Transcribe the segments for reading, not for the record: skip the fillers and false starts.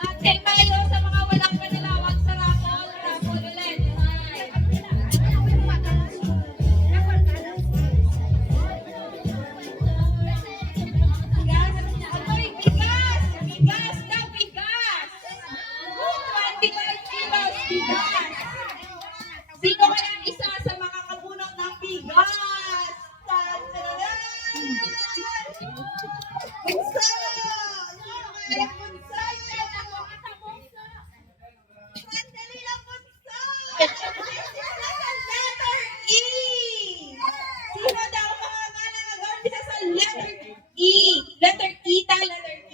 Ate Mayo sa mga walang panalawag sa raffle. Raffle ulit. Amoy, bigas! Bigas na bigas! 25 kilos bigas! Sino kaya isa sa mga kabunot ng bigas? Bunsa! Bunsa! Sandali lang, bunsa! Letter E! Sino daw mga mananag-umpisa sa letter E? Letter E ta, letter E.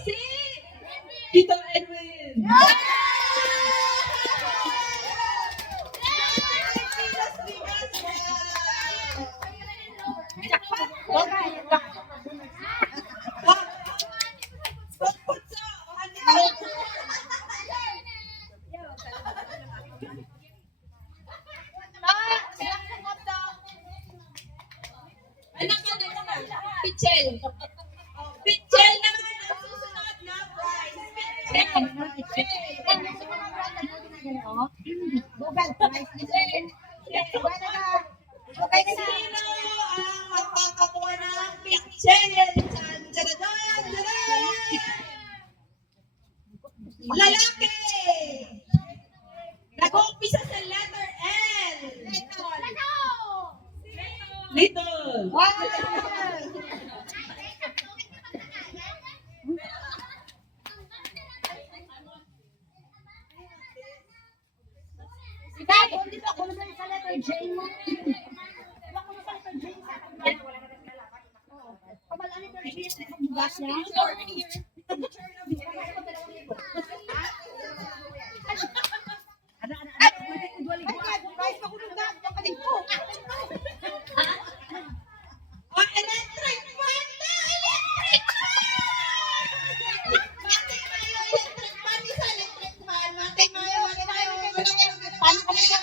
Si! Tito Edwin! Pichel. Pichel naman ang susunod na prize. Sino ang magkakakuha ng pichel? Lalaki! Nag-uumpisa sa letter L. Little. Oh, electric fan na! Electric fan! Matay Mayo, electric fan. Isa electric fan. Matay Mayo. Paano kami na?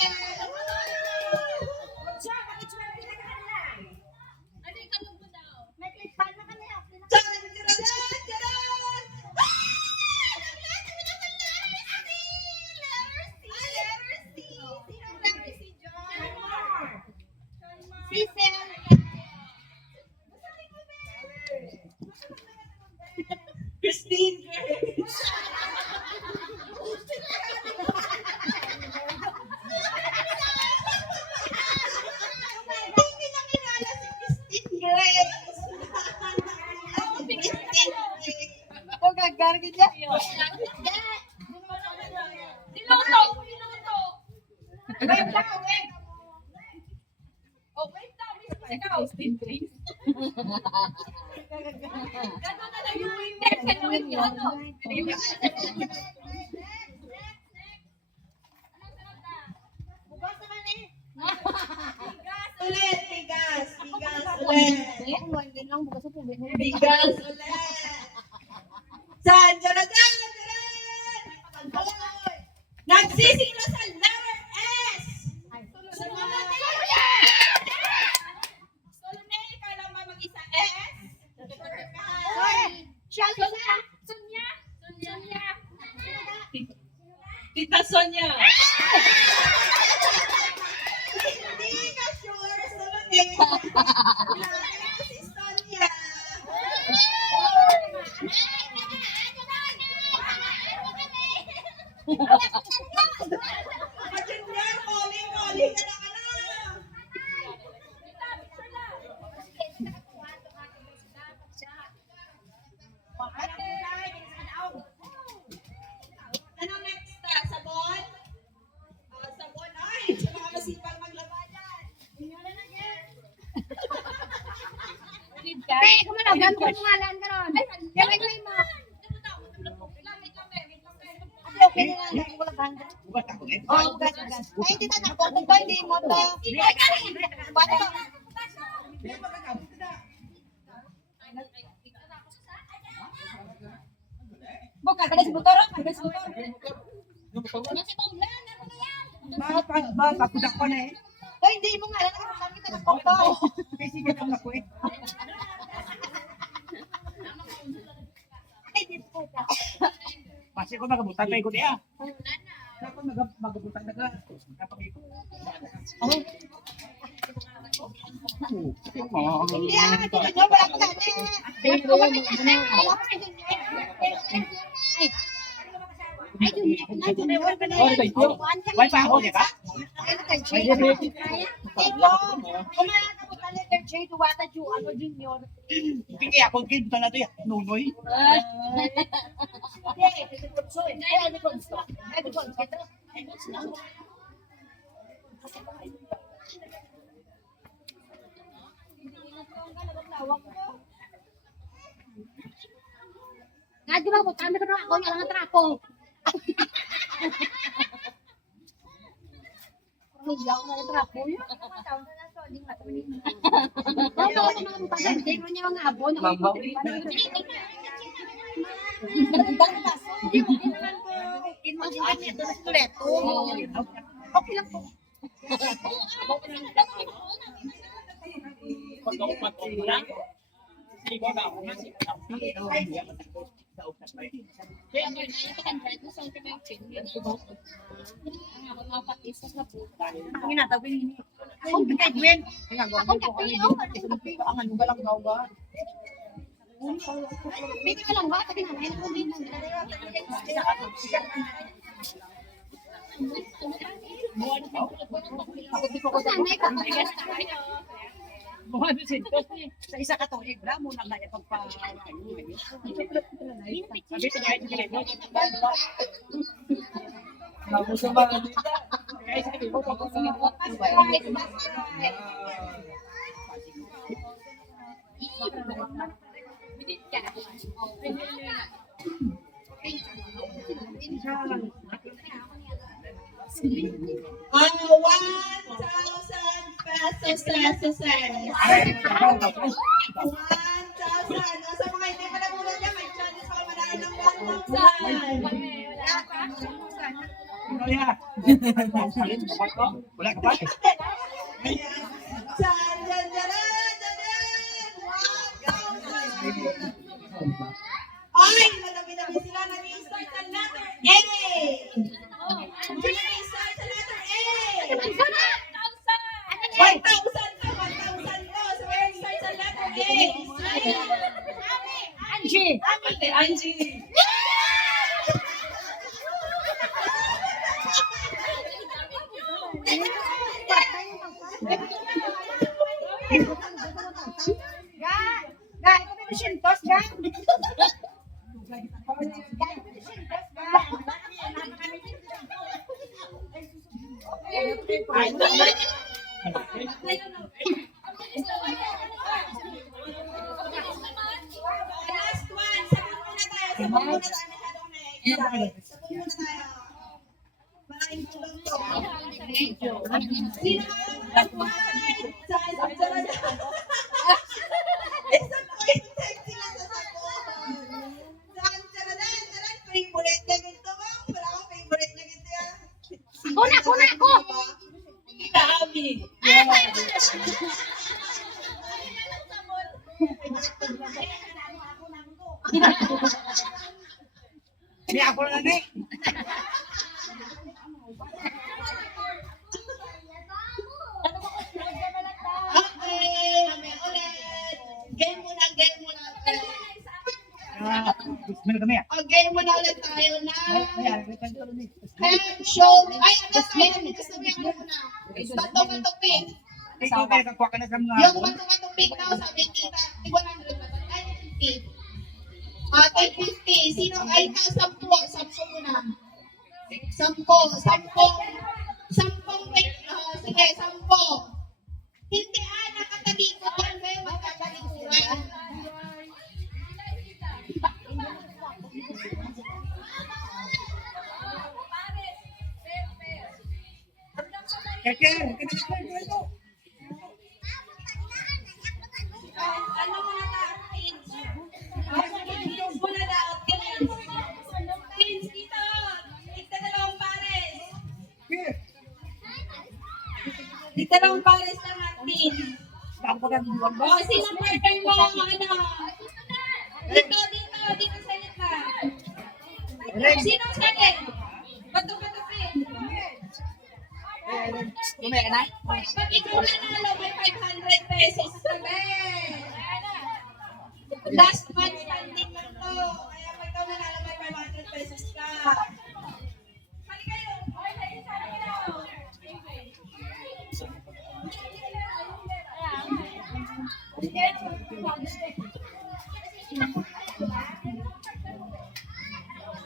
Christine Grace. Hindi na kilala si Christine Grace. Christine Grace. Ito gagargi niya. Niluto. Wait lang, wait. Oh, wait lang. Christine Grace. Gano'n na lang yung intention yung ano. Ulit, bigas ulit. Bigas ulit. Saan? Diyan. Nagsisino sa letter S. Sumunod Solonel, ikaw lang ba mag-isa S? Sonia. Tita Sonia. Hindi ka sure, Solonel. Ito si Sonia. Junior, calling ka na. Ano next? Sabon? Sabon. Ay, sa mga masipag maglaba dyan. Hey, kumalagan ko pangalan ka ron. Gawin ko mo. Okay na lang, hindi ko lang banda. Oh, ugat. Ay, hindi na ako. Kung ba hindi mo to. Paano? Buka, kada si Butoro. Pakudak ko na eh. Ay, hindi mo nga. Alam kita na photo. Kasi kita na ko eh. Kasi ko magabutan pa ko diya. Ako magabutan na ka. Kapag-ikot. Why pa ako di ka? Hindi ako game na to ya. Nunoy. Nga, di ba, kami ka na ako, yung lang trapo. Hindi ako na trapo yun. Ano ako mga mutang, hindi ko niya mga abon. Okay lang po. Ang ginatawin ini. Ako bigay Gwen. Ako kapiyo. Ang ano galang daw ba? Bigay ka lang ba? Sabi na, may nakunin mo. Ako di ko ko sanay ka. Sa isa ka to, ibra mo na kaya pagpa-ano. Sabi sa guys, Bagus ba dito? Guys, sabi ko pag pesos. 1,000. Sa mga hindi pa nagulat niya, may chances ako manalo ng 1,000. Kaya. Wala ka ba? Ay, madami-dami sila. Nag-i-start sa letter A. Nag-i-start sa letter A. 1,000 ka, 1,000 ko. So, nag-i-start sa letter A. Angie! Angie. Ga, ito may masintos, ga. Last one. Sabon muna tayo. Maraming tulong to. Sino ang isang point check sila sa sabon. Saan taradan? Favorite na ganito ba? Wala akong favorite na ganito yan. Ako! Kita Ami. Hindi ako na ni. Okay, kami ulit. Game muna. Meron kami. Game muna ulit tayo na Ayan. head, shoulder. Ay, ano tayo? Dito sabihin ko muna. Bato pick. Ikaw kaya kakuha ka na sa mga Yung bato pick daw, sabi kita, 100 ba? Ay, 50. 50. Sino? Ay, 10. 10 muna. 10. 10 pick. Sige, 10. Hindi, nakatalikod. Kayo magkatalikuran. Keke. Ano muna tayo? Teens muna daw. Teens dito. Dito dalawang pares. Dito dalawang pares lang ang teens. O, sinong partner mo? Ano? Dito sa gitna. Sino sabi? Bato-bato pa eh. Kumaya na? Pag ikaw nanalo, may 500 pesos sabi. Last man standing lang to. Kaya pag ikaw nanalo, may 500 pesos ka. Hali kayo.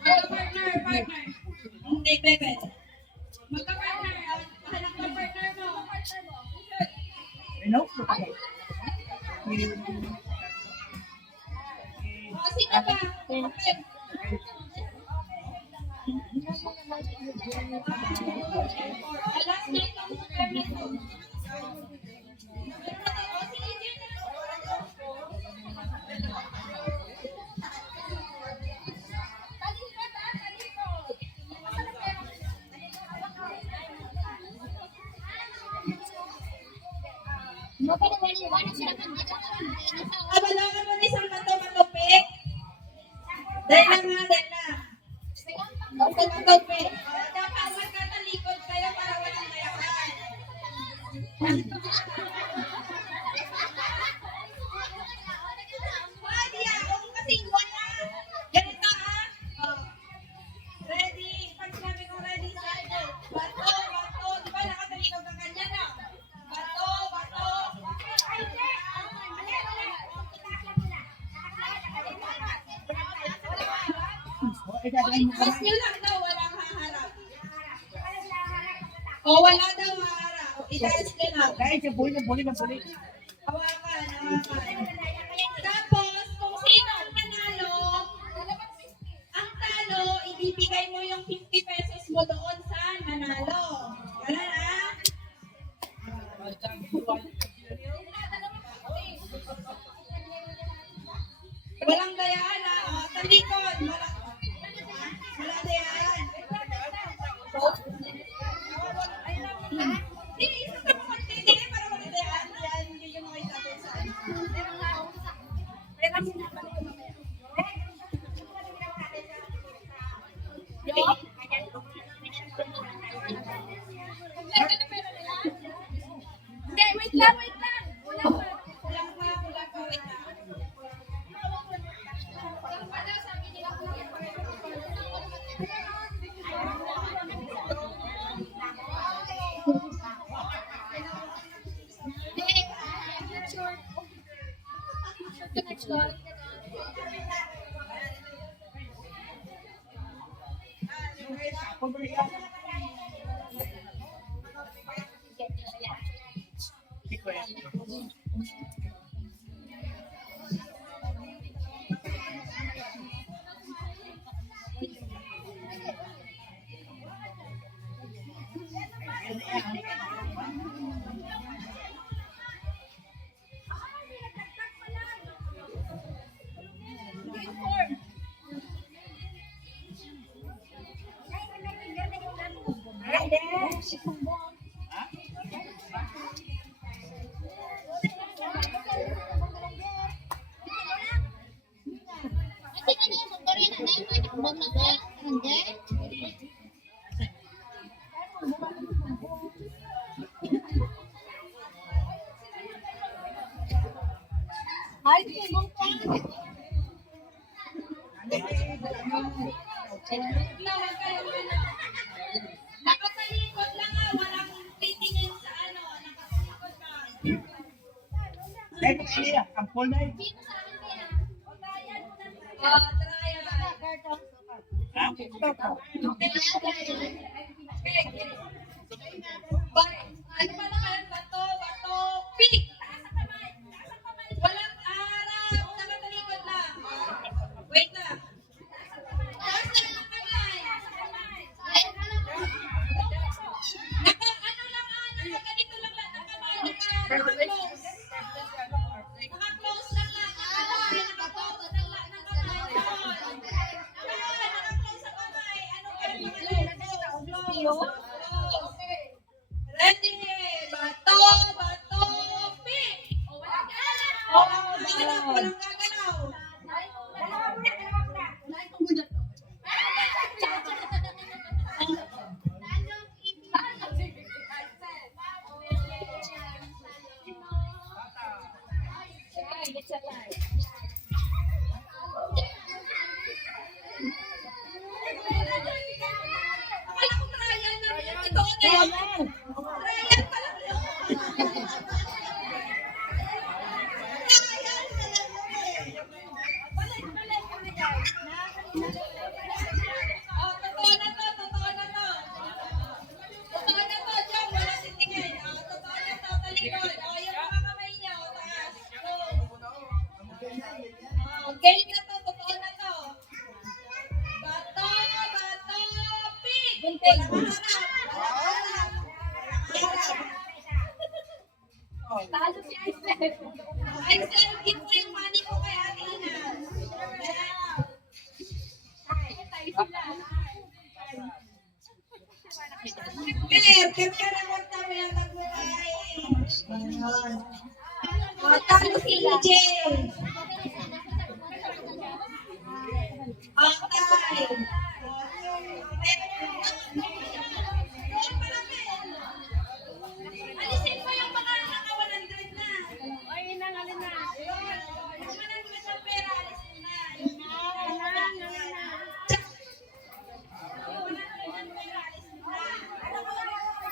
Partner. Hindi, bebe. Magka-partner. Hanap ng partner mo. Ano? Sino ba? Okay. Last night ang super nito. Abangan mo ni isang matupik. Dahil na. Matupik. Dapat magkatalikod kayo para walang layakan. Pwede ako kasi wala. Ganito Ready? Pag sinabi ko ready, sabi ko, bato. Di ba nakatalikod ka kanya na? Bato. Itaas nyo lang daw, walang haharap. Wala daw haharap. Itaas nyo lang. Dahil siya buli. Hawakan. Tapos, kung sino ang panalo, ang talo, ibibigay mo yung 50 pesos mo doon sa nanalo. Ganun Walang dayaan talikod. Wala dayaan. Hindi, isa sa mga magtitili para wala dayaan. Yan, hindi yung makita doon sa ano. Hindi, wait lang. Wala pa, wait lang. Ay, tubong pa. Nakatalikod lang walang titingin sa ano. Nakatalikod lang. Ang full na yun. Trial. Ano ba naman? Bato, pick! Walang harap, nakatalikod lang. Wait na. Taas na lang kamay. Nakaganito lang lahat ng kamay. Naka-close. Naka-close lang lang. Naka-close lang lang ng kamay. Naka-close ang kamay. Ano kayo mga close? Ready? Bato, pick! Karka naman kami ang tagbukay. Ayun. Talo si EJ. Atay. Alisin mo yung mga naka-100 na. Ayun na, alin na. Yung 100 na pera, alisin na.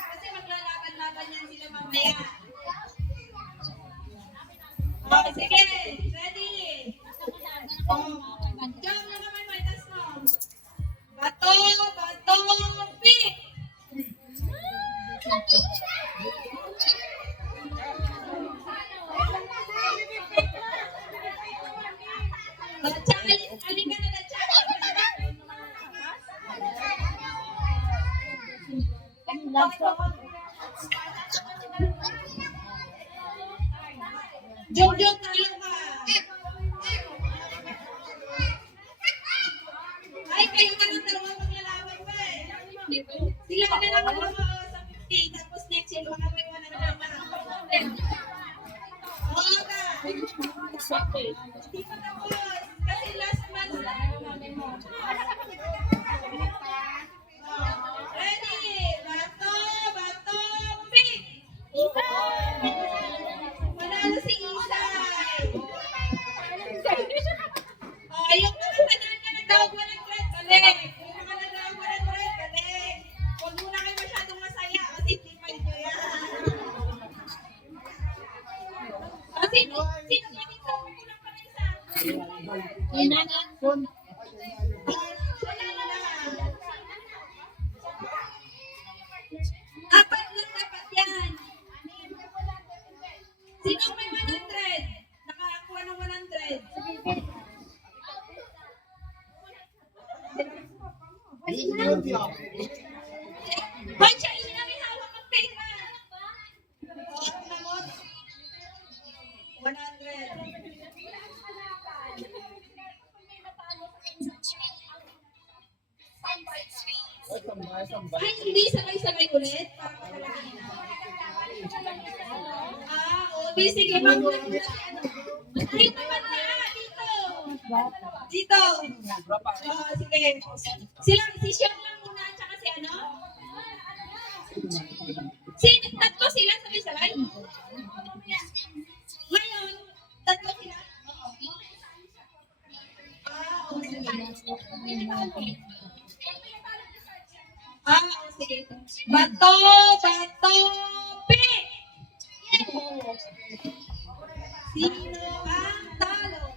Kasi maglalaban-laban yan sila mamaya. Okay, sige. Ready? Jump na naman, may tas mo. Bato, bato, pick! Datsa, alin ka na, Datsa? Jom, jom, tayo ka. Ay, kayo na ng dalawa maglalaban pa eh. Sila na lang ako sa 50, tapos next year, mga may 100 naman. Oo ka. Hindi pa tapos. Kasi last month lang. Ready? Bato, bato, pick! Manalo si Isay. Yung mga tanan na nagdawag 100, balik. Yung mga nagdawag 100, balik. Huwag muna kayo masyadong masaya kasi hindi pa ito yan. Kasi sino ganit sa kulang pa isa? Wala na. Apat lang dapat yan. Sino may 100? Nakakuha ng 100. Hoy, siya, hindi namin hawak ang pera. Oo, namot. 100. Ay, hindi sabay-sabay ulit. Okay, sige, magulat na si ano. Ay, naman na, dito. Dito. Sige. Si Sean lang muna, tsaka si ano? Tatlo sila sabay-sabay? Ngayon, tatlo sila? Sige. Bato, bato, pick! Sino ang talo?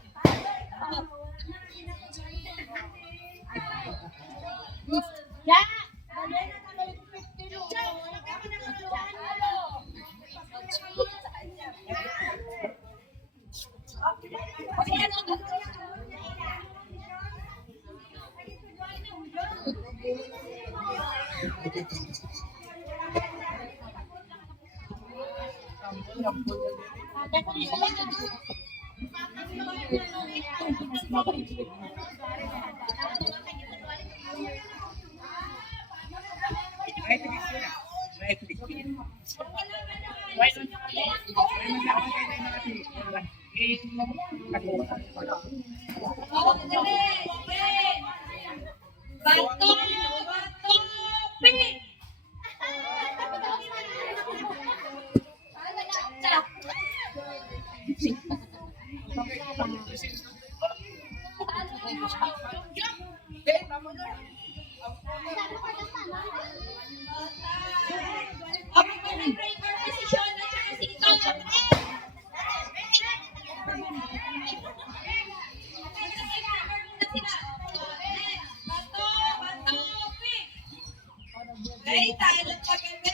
Bato, bato, pick! Ay, talo pa kami.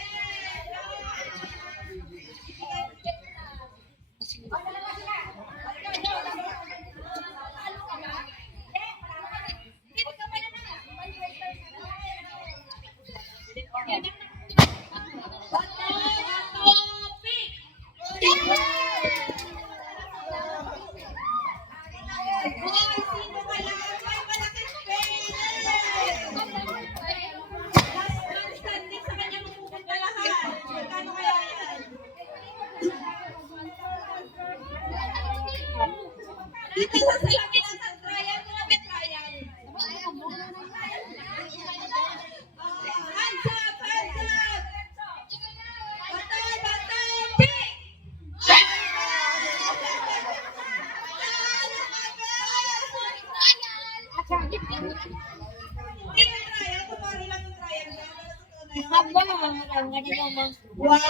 Sino kaya ang may sa laki ng trial, kung may trial. Hands up, hands up! Batay, batay, pick! Haba, ang ganito mo. Wow,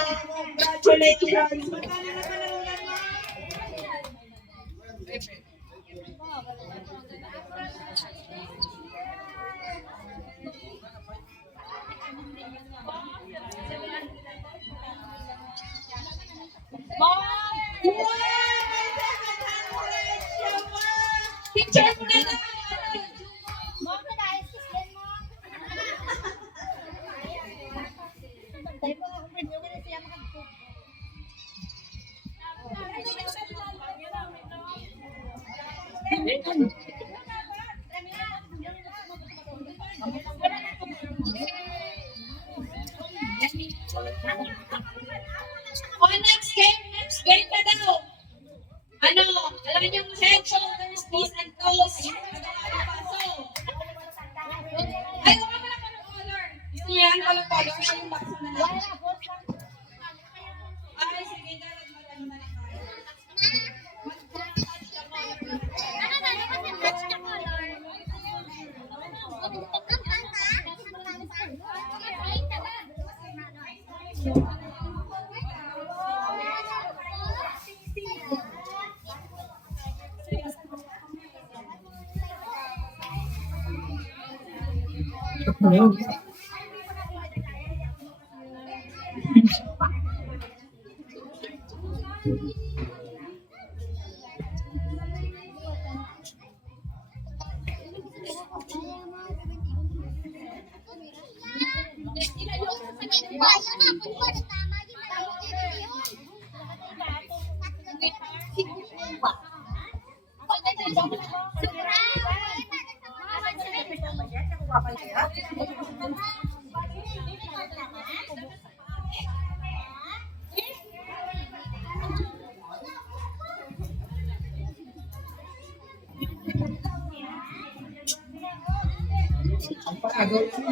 congratulations! Magkano na panalunan mo? Mom! Wow! May second hand ulit siya! Wow! Picture mo na lang! Mom, nag-ayos ka mo. Tayo mo, kung pwede mo na siya makagpo. O, next game na daw. Ano, alam niyo yung head, shoulders, knees, and toes. Paso. Ay, wala pala ka ng color. Gusto niya yan, walang color. Ay, yung bakso na lang. Ay, sige, dapat magano na lang tayo. Mag-touch the color. Ang pagaw siya. Ang pagaw siya.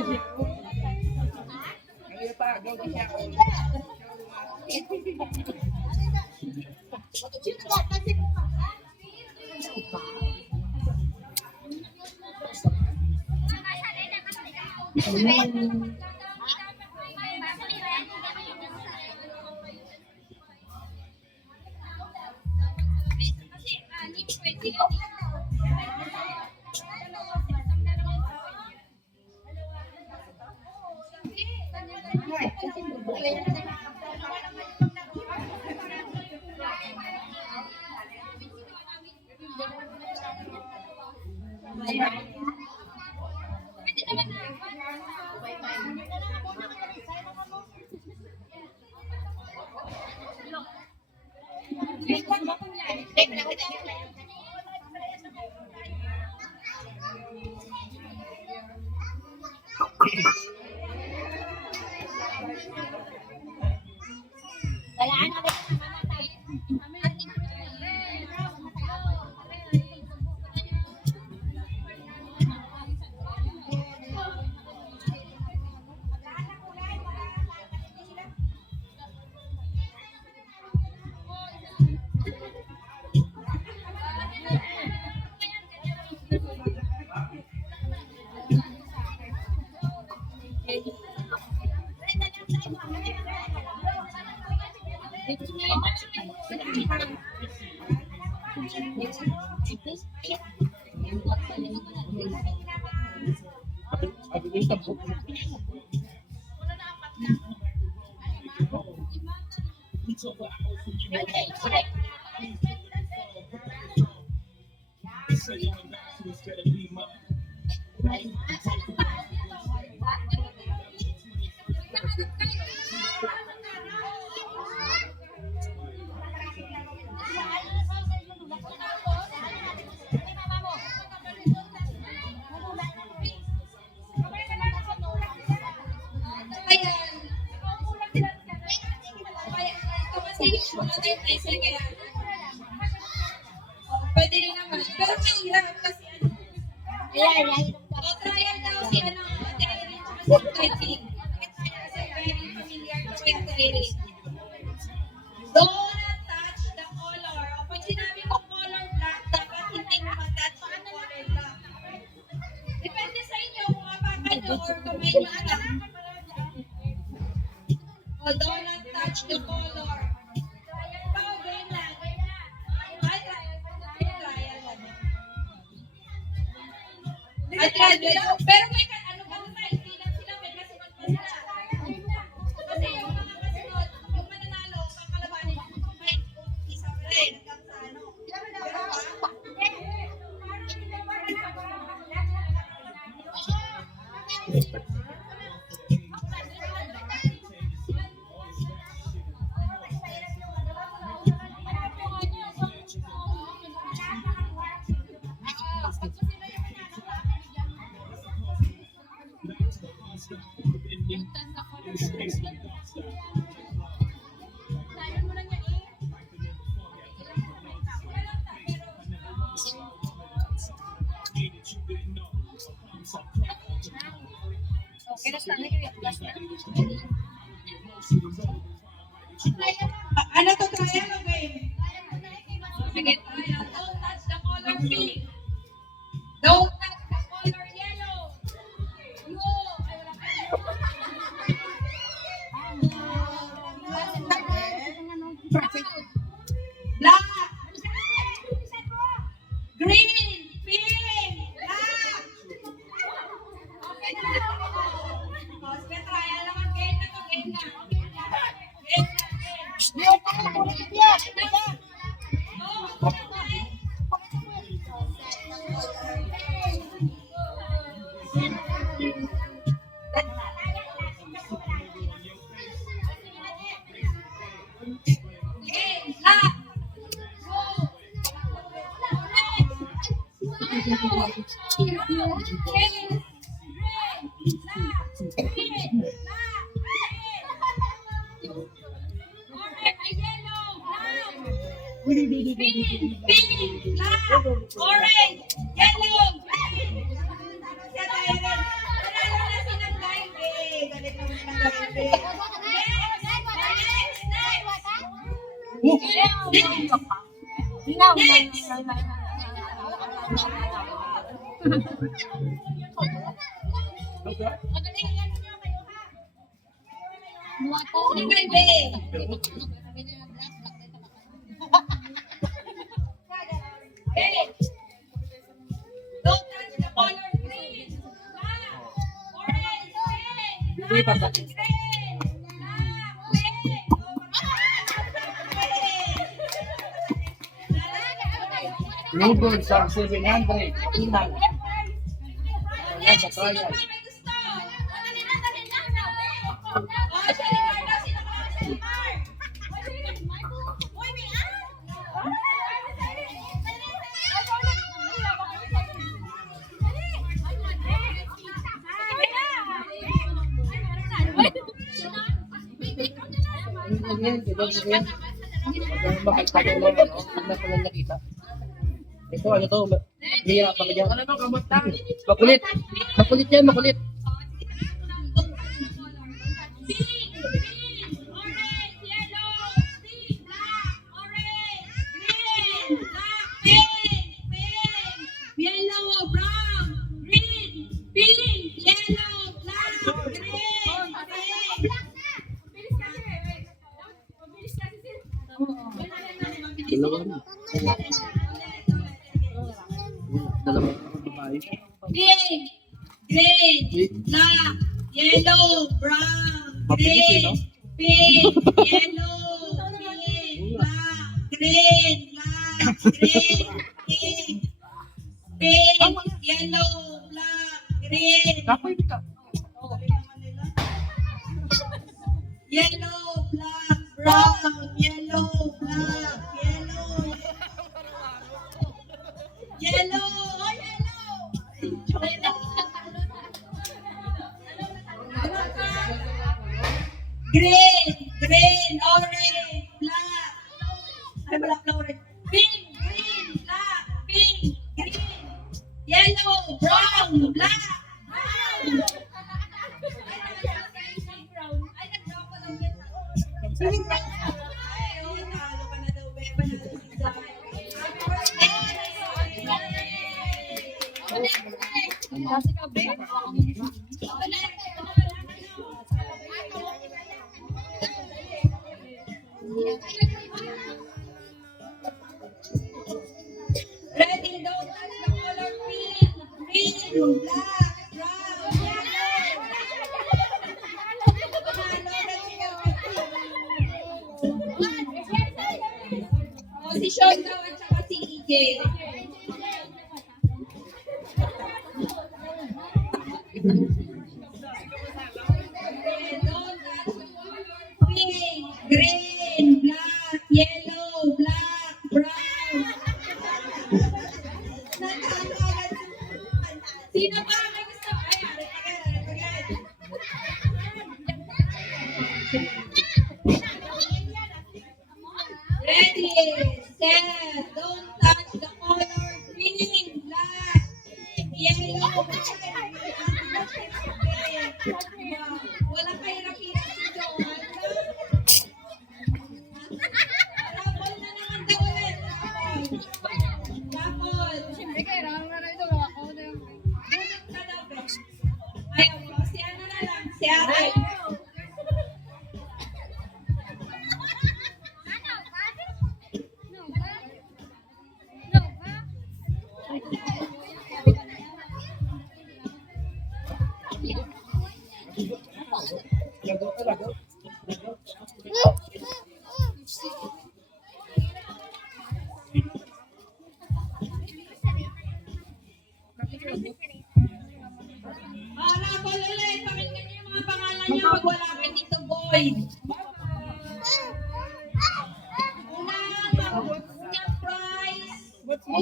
Pwede rin naman. Pero mahirap kasi ano. Ayan, ayan. O, trial daw si ano, Derek, tsaka si Betty. Kasi very familiar to kay Derek. Don't touch the color. O, pag sinabi ko color black, dapat hindi mo matouch yung color black. Depende sa inyo kung apakan nyo or kamay nyo lang. O, don't touch the color. Ikaw, game lang. Ay, trial lang. At pero may ano ba na hindi lang sila, may kasunod pa sila. Kasi yung mga kasunod, yung mananalo, kakalabanin may isa pa rin hanggang sa ano. Okay na sana yung last na. Ano to, trial o game? Sige, trial. Don't touch the color pink. Don't touch the color yellow. Yo! Ay, wala pa. Black. Green. Pink. Black. Okay na. O, sige, trial naman. Game na to, game na. Game na, game. Oh, game, black. Pink, black, orange, yellow, green. Siya tayo rin. Panalo na silang live eh. Galit naman silang live eh. Don't touch the color green, black, orange, pink, black, green, black, pink. Lubos sa 700. Inang. Ayan, sa trial. Ito, ano to? Hihirap pa ka dyan. Ano to, kamusta? Makulit. Makulit yan, makulit. Pink, green, orange, yellow, pink, black, orange, green, black, pink, yellow, brown, green, pink, yellow, black, green, Dalawa na. Dalawa na babae. pink, green, black, yellow, brown, Mabilis eh, no? green, pink, yellow, pink, black, green, black, green, pink, yellow, black, green. Kapoy ka. Yellow, black, brown, yellow, black, yellow. Yellow, oh, yellow. Green, green, orange, black. Ay, black na orange. Pink, green, black, pink, green, Brown, black, brown. Ay, nag-brown ka daw, Ben. Ay, oh, talo ka na daw, Ben. Panalo si Zay. Kasi ka, be. Ready, don't touch the color pink, green, black, brown, yellow. Oh, si Sean daw at saka si EJ. Don't touch the color pink, green, black, yellow, black, brown. Sino ba may gusto? Ay, again. Ready, set, don't touch the color green, black, yellow, wala kayo nakita si Joanna. Rapol na naman daw ulit. Rapol. Siyempre, kailangan na rin ito. Ako na yung... Bunot ka daw, be. Ayaw mo. Si ano na lang, si Ate. Lago ka, lago. Rapol ulit. Pakinggan niyo yung mga pangalan niyo pag wala kayo dito, boy. Unang prize.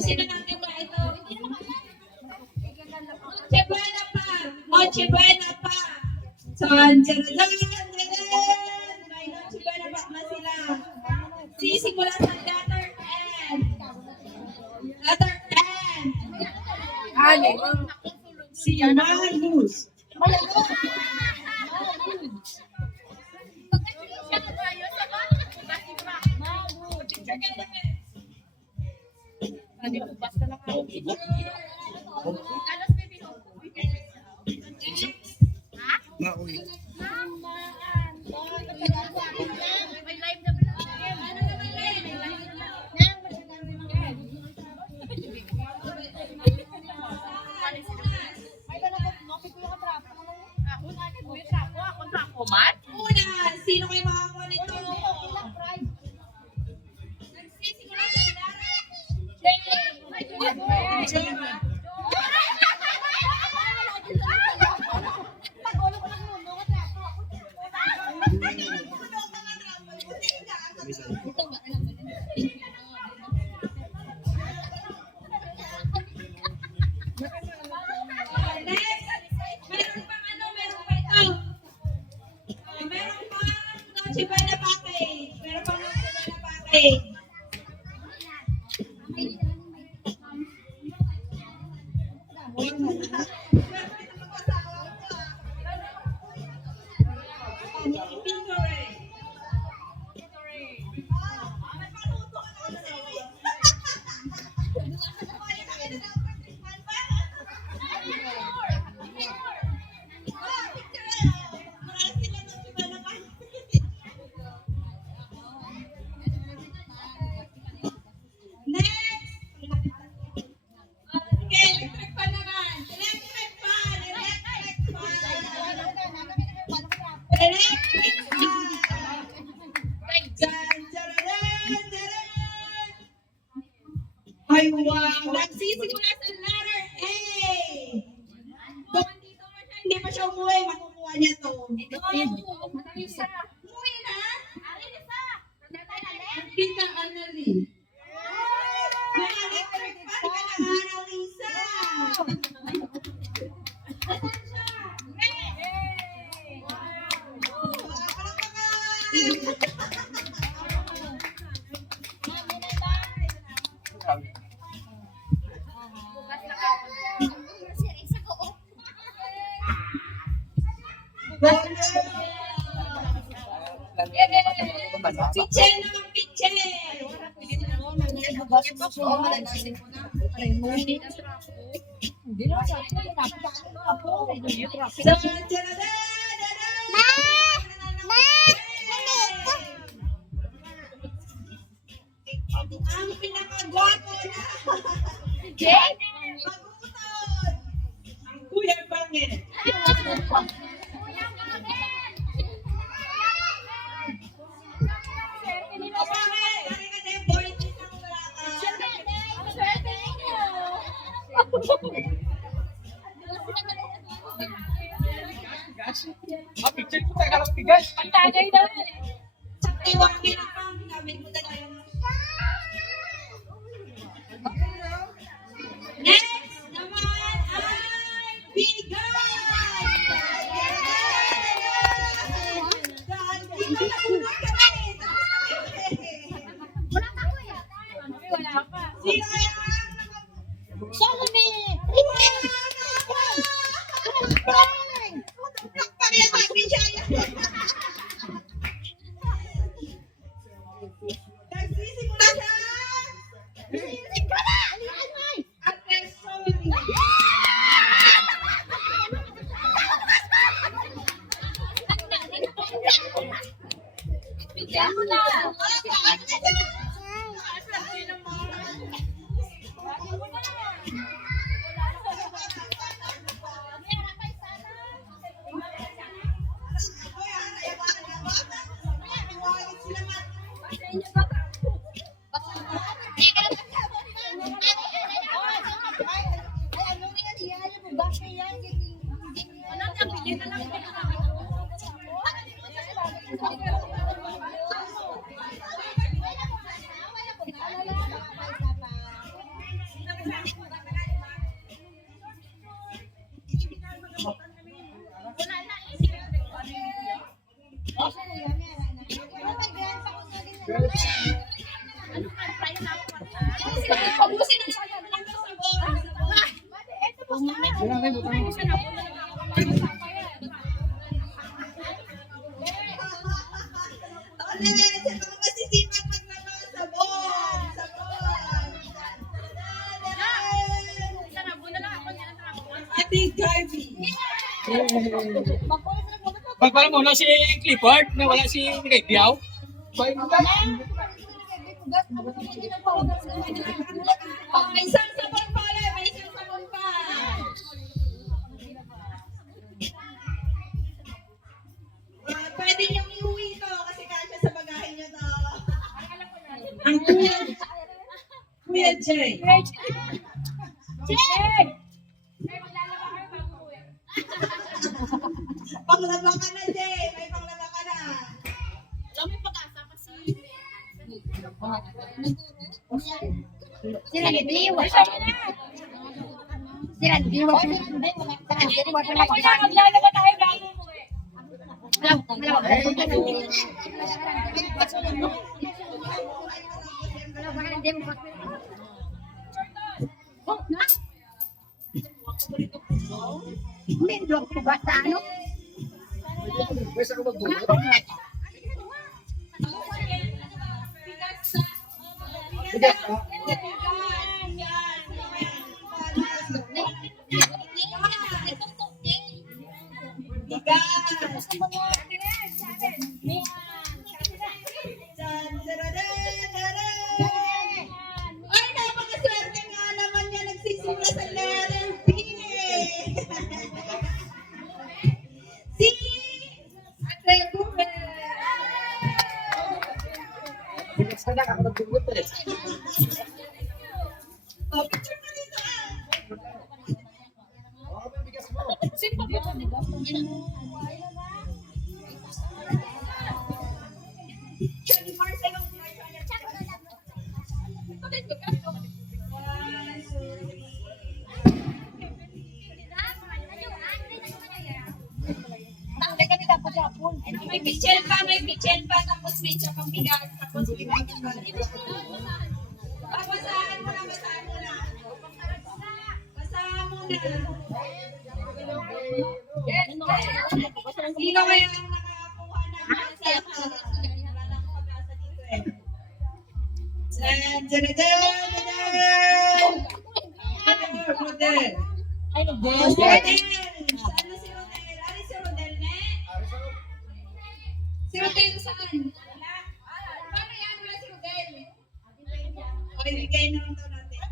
Sino natin ba ito? Noche Buena pa. Noche Buena pa. May Noche Buena pa na sila. Sisimula sa letter N. Letter N. Si Margus. Nauwi. Una, sino kayo makakuha nito? Nagsisimula sa letter J. Next, meron pang ano, meron pa ito. Meron pang Noche Buena package. Meron pang Noche Buena package. Next! Okay, electric fan naman. Electric fan! Electric fan! Electric fan! Dyan, dyan, dyan! Ay, wow! Nagsisimula sa letter A! Kung hindi pa siya umuwi, makukuha niya to. Umuwi na? Tita Annalyn. May electric fan ka na, Annalisa! Hindi na sa ako. Ang pinakagwapo na. Jake? Pagutod. Ang kuya bangin. Picture ko tayo kalap bigas. Pagtagay daw yan eh. Next naman ay bigay! Wala pa. Sino kaya Salome! nagsisimula siya? At person. Bigyan mo na. Pabusin ang sagot ng sabon. Ulit, sa mga masisipag maglaba, sabon. Ating Garvey. Pagpala mo na si Clifford, na wala si Rediao. May isang sabon pa ulit, may isang sabon pa. Pwede niyong iuwi ito kasi kasya sa bagahe niyo to. Ang Kuya Jay. Panglaba ka na, Jay. May panglaba ka na. Sila ni Diwa. Sila ni Diwa. Maglalaba tayo bago mo eh. Hindi, doon ko ba sa ano? Pwesa ko magbuhat. Bigas, Ay, napakaswerte nga naman niya nagsisimula sa letter B. Si Ate Ruben. bigas ka na, ako nagbuhat eh. Oh, picture ka dito ah. Oo, may bigas mo. Sino ba ito? Siya ni Marcelo. May kitchen pa, tapos may isa pang bigas, tapos may bigas pa. Basahan mo na. Basahan mo na. Sino kaya ang nakakuha ng pag-asa? Wala nang pag-asa dito eh. Rodel. Ay, nag-boss. Rodel. Saan na si Rodel? Ari si Rodel, ne? Si Rodel saan? Wala. Paano yan? Wala si Rodel. O, ibigay na lang daw natin.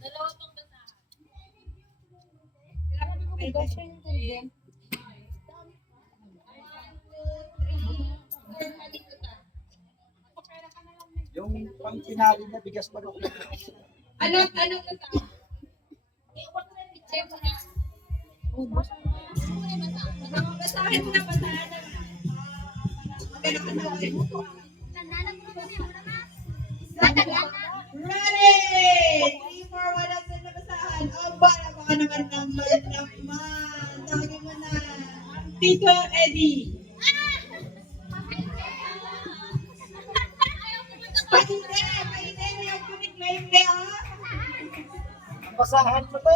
Dalawa pang basahan. Yung pang pinali na bigas pa rin. Ano na ta? Basahin mo na, basahan na. Magkano ka na ulit? Ready! 3, 4, 1, at na basahan. Aba, baka naman naman. Tawagin mo na. Tito Eddie. Pahinde, may ang kunik na yung lea. Ang basahan mo to.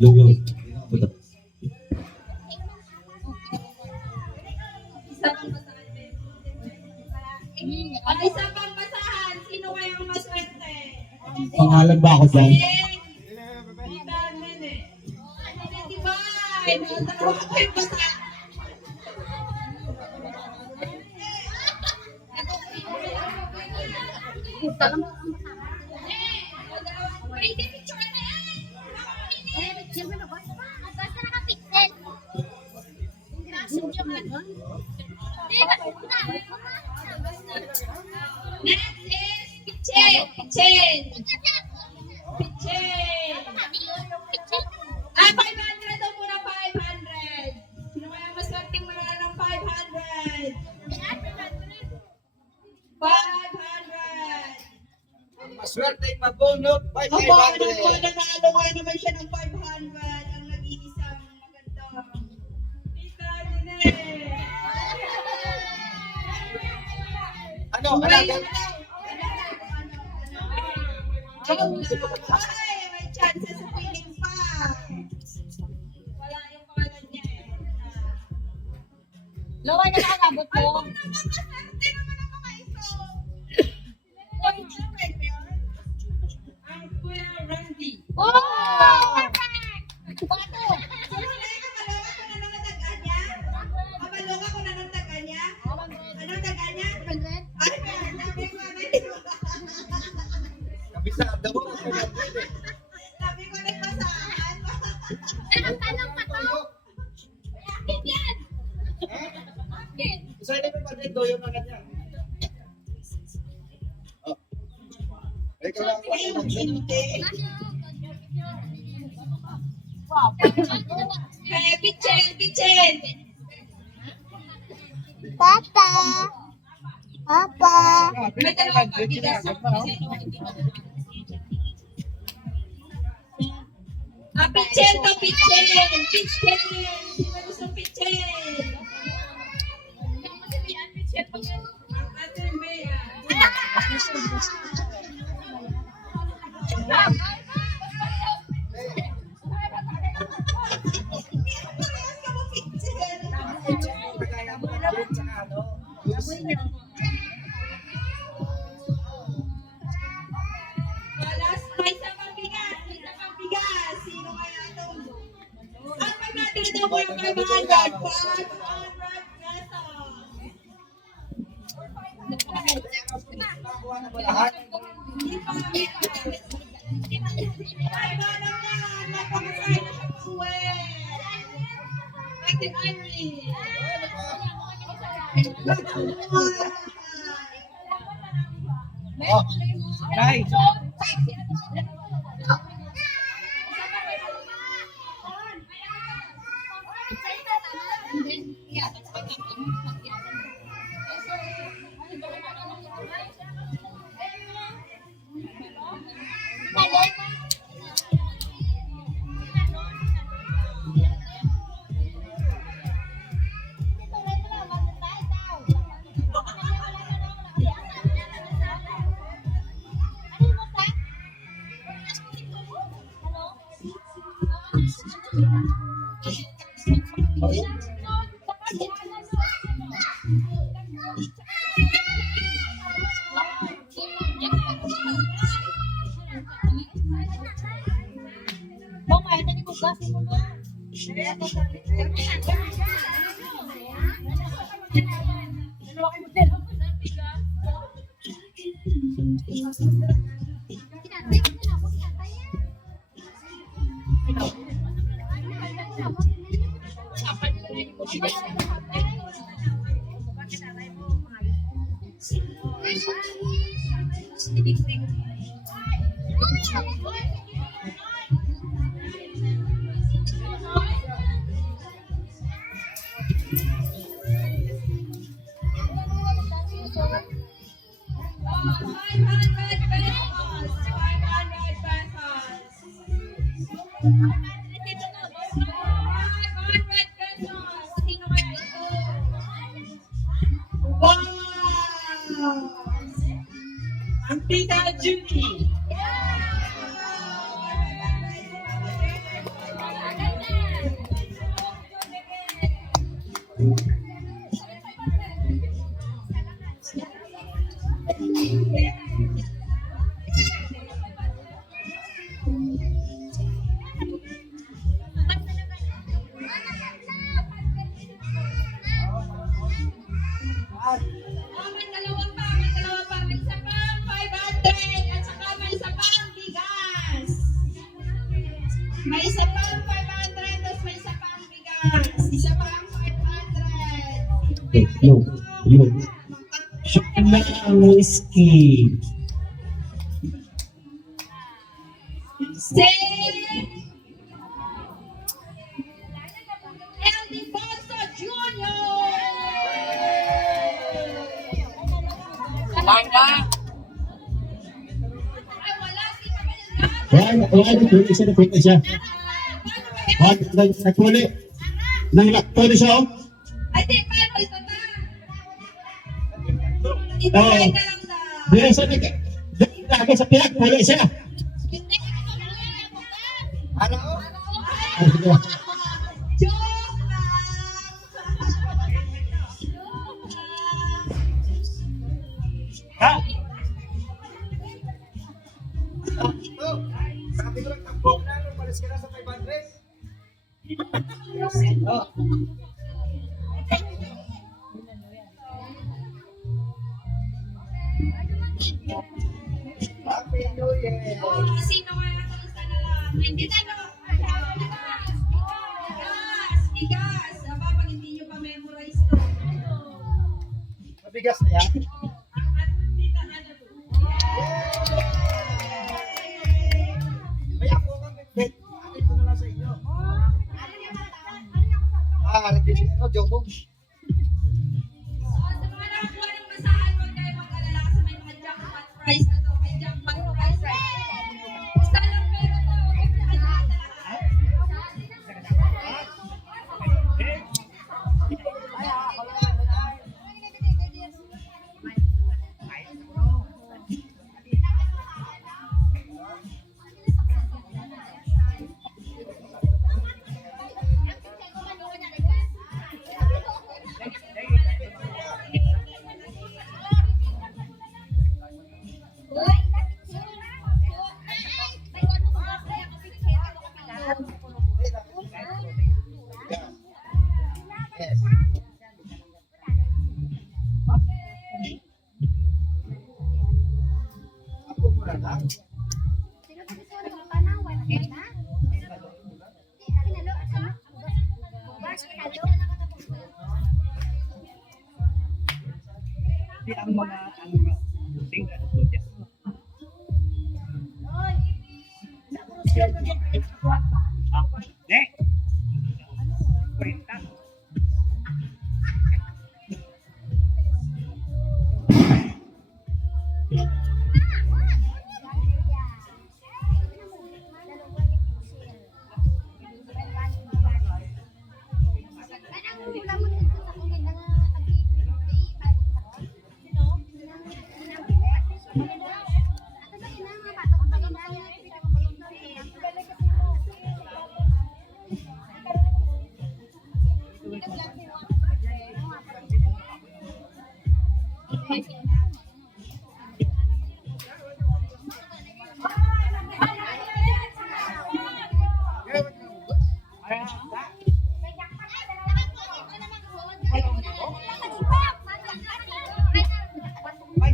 Lugaw. Isa pang basahan. Ang isa pang basahan. Sino kaya ang maswerte? Pangalan ba ako dyan? Tita Nene. Divine. Dalawa ko yung basahan. Next is Pichen. Pichen. 500 daw muna, 500. Sino kaya maswerteng manalo ng 500? 500. Maswerte yung mabunot by Aba, ano po, 500. nanalo nga naman siya ng 500. Ang nag-iisang maganda. Tita Nene. Ano? Alaga? Ay, may chances sa piling pa. Wala yung pangalan niya eh. Laway na nakakabot Ay, mo. kung namakasarte naman ang mga ito. Ay, pwede yun. Ang Kuya Randy. Oh! Pato! Sululay ka, malunga kung anong natagaan niya? Malunga kung anong natagaan niya? Anong tagaan niya? Ay, meron. Sabi ko, Kabisado mo. sabi ko, nagbasahan. Bakit yan? Bakit? Isa na may pagkito yung mga niya. Oh. Ikaw lang ako. Hindi. Eh, Pichen. Papa! Papa! May dalawang pabigas. Pichen to, Pichen. Sino gusto Pichen? Ang Ate Bea. Parehas ka mo, Pichen. Kaya mo na doon sa ano. May isa pang bigas. Sino kaya itong? Ang magkatili daw po yung 500. 500 pesos. Nakuha na ba lahat? Hindi pa kami. Ay, manang na. Napakasaya na siya pauwi. Ate Irene. Oh. Nice. Oh, may tani ko kasi mo na. Wow! Ang Tita Judy. May dalawa pa. May isa pang 500 at saka may isa pang bigas. May isa pang 500 at may isa pang bigas. Isa pang 500. Yun. Siya na ang whiskey. Si El Difonso Jr. Langga. Ay, wala si Pagalitan. Wala siya. Nagpuli. Nagpuli siya, oh. Ay, di, pero ito na. Ito Oo. ay ka lang na. Dito sa nagkagay sa piyak, puli siya. Ano? Joke lang. Ha? Ito. Sabi ko lang tampok na nung malis ka na sa 500. Oh. Happy New Year! Oh, sino kaya itong isa na lang? Hindi na, no? Bigas. Aba, pag hindi nyo pa memorize to. Mabigas na yan. May ako kang bit. Atin ko na lang sa inyo. Repeat. Jobong. Sa mga nakakuha ng basahan, huwag kayo mag-alala kasi may mga jackpot prize na to. May jackpot prize, right? Basta lang pero to. Yes. Ako muna lang. Di ang mga tinggal ko dyan. Nek. Perintah. Ano May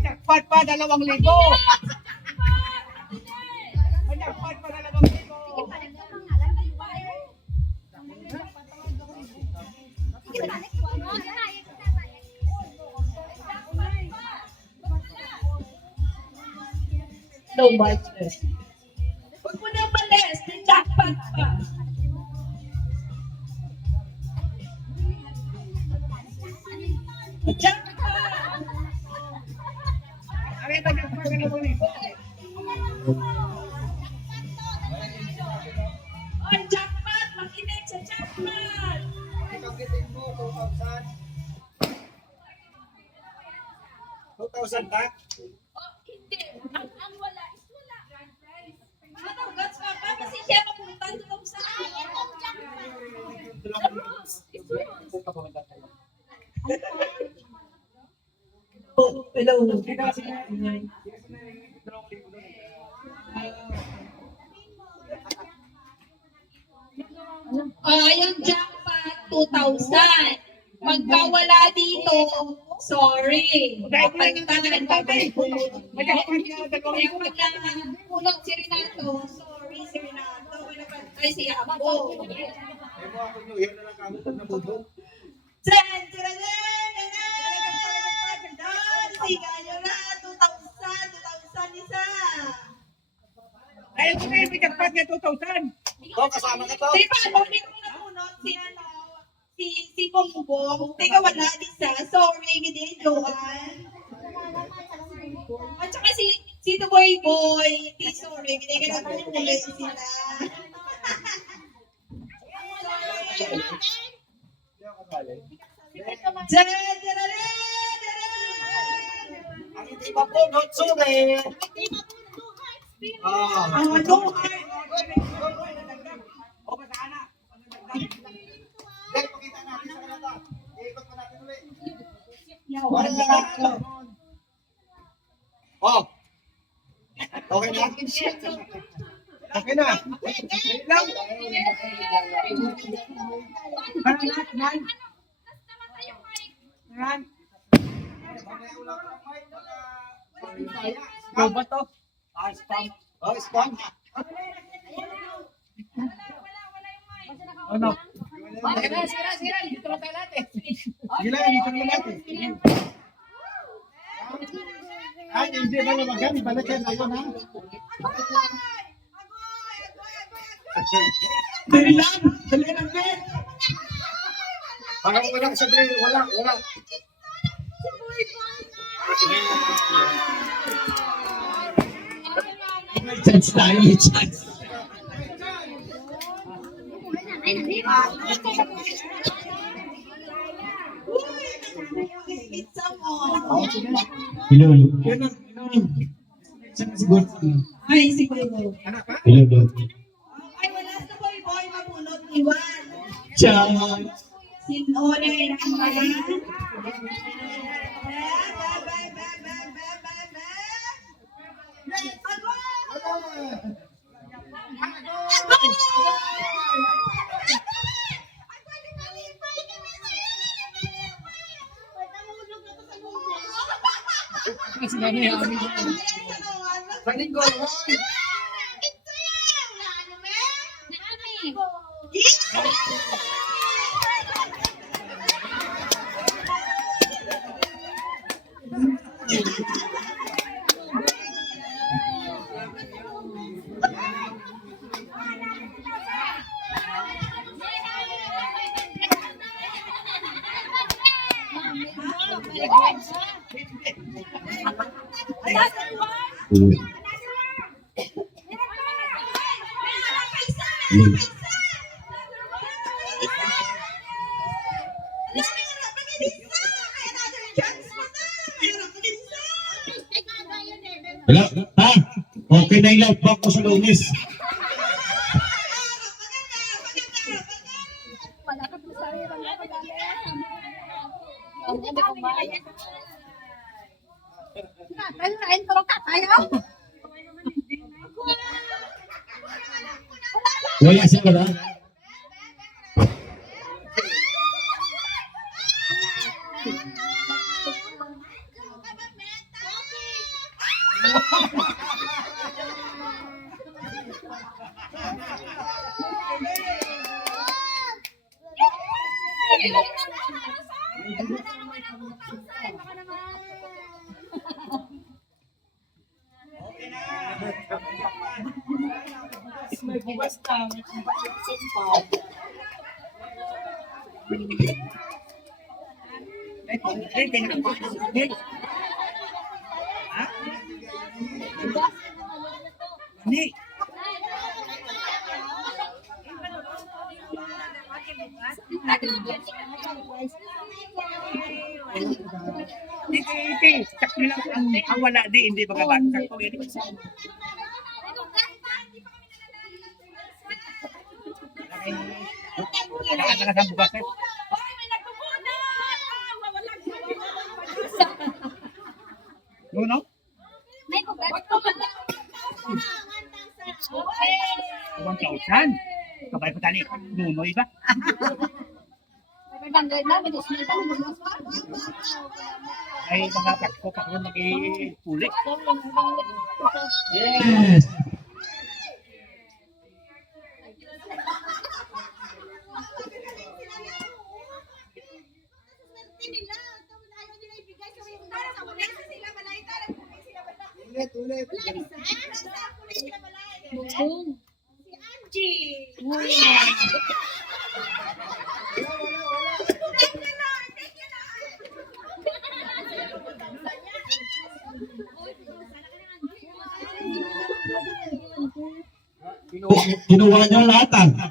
jackpot pa, 2,000. May jackpot pa, 2,000. No budget. Huwag mo na malis, may jackpot pa. Jackpot! Ay, may jackpot, 2,000. Oh, jackpot! Makinig sa jackpot! Ikaw kitin mo, 2,000. 2,000 ba? Oh, hindi. Ang wala is wala. Ano, gats ka pa? Kasi siya mapunta doon sa akin. Oh, hello. Yung jackpot, 2,000. Pagkawala dito, sorry. Pagtangan pa ba? May jackpot ka, 2,000. Kaya pag nakulong si Renato, sorry si Renato, wala pantay si Abo. Ay mo ako nyo, yan na lang kamo pag nabudol. Tran, tran, tran, tran, tran, si Gayo na, 2,000 isa. Ay, ito na yung may jackpot niya, 2,000. To, kasama ka to. Di ba, bakit mo napunod si si Bongbong, teka wala isa, sorry, hindi, Joan. At saka si Boy Boy, di sorry, hindi ka naman ulit sila. Ang hindi pa po, not so eh. Ah. Ang ano, O, masana. Dahil pakita natin sa kanata. Iikot pa natin ulit. Wala na lang. Oh. Okay na? Okay na. Wait lang. Nan. Nan. Ikaw ba to? Ah, spam. Oh, spam. Ano? Sira. Dito lang tayo lahat eh. Sige lang, dito na natin. Ay, hindi ba namagan? Balik yan na yun, ha? Dali lang! Dali lang, Ben! Parang wala sa Ben. Wala. May chance tayo, may chance. Pizza mo. Hello. Saan siguro? Ay, si Boy Boy. Anak pa? Hello. Ay, wala sa Boy Boy, mamunod, iwan. Ciao. Sinolay ang bayan. Sa linggo. Wala. Ha? Okay na yung love back ko sa Lunes. Intro ka tayo. Wala siya ba? May bugas na. Hindi. Hindi. Sakto lang ang wala di. Hindi magabat. Sakto yun. Nakakala sa bukas eh. Hoy, may nagkukunan! Walang No? May bugas. 1,000. Kabay pa tali. Nunoy ba? 500 na, may dismita ng bugas pa. Ay mga takpo pa kung mag-ulit. Yes. Ulit. Kinuha niyo lahat ah. Ta.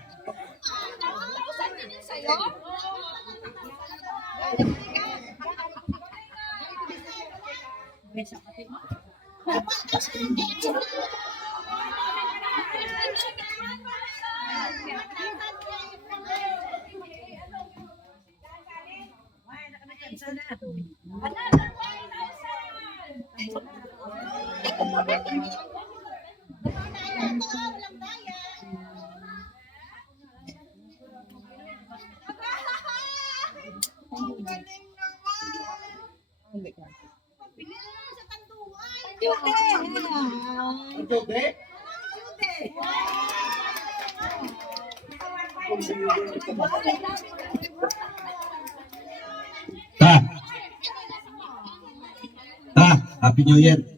Happy New Year.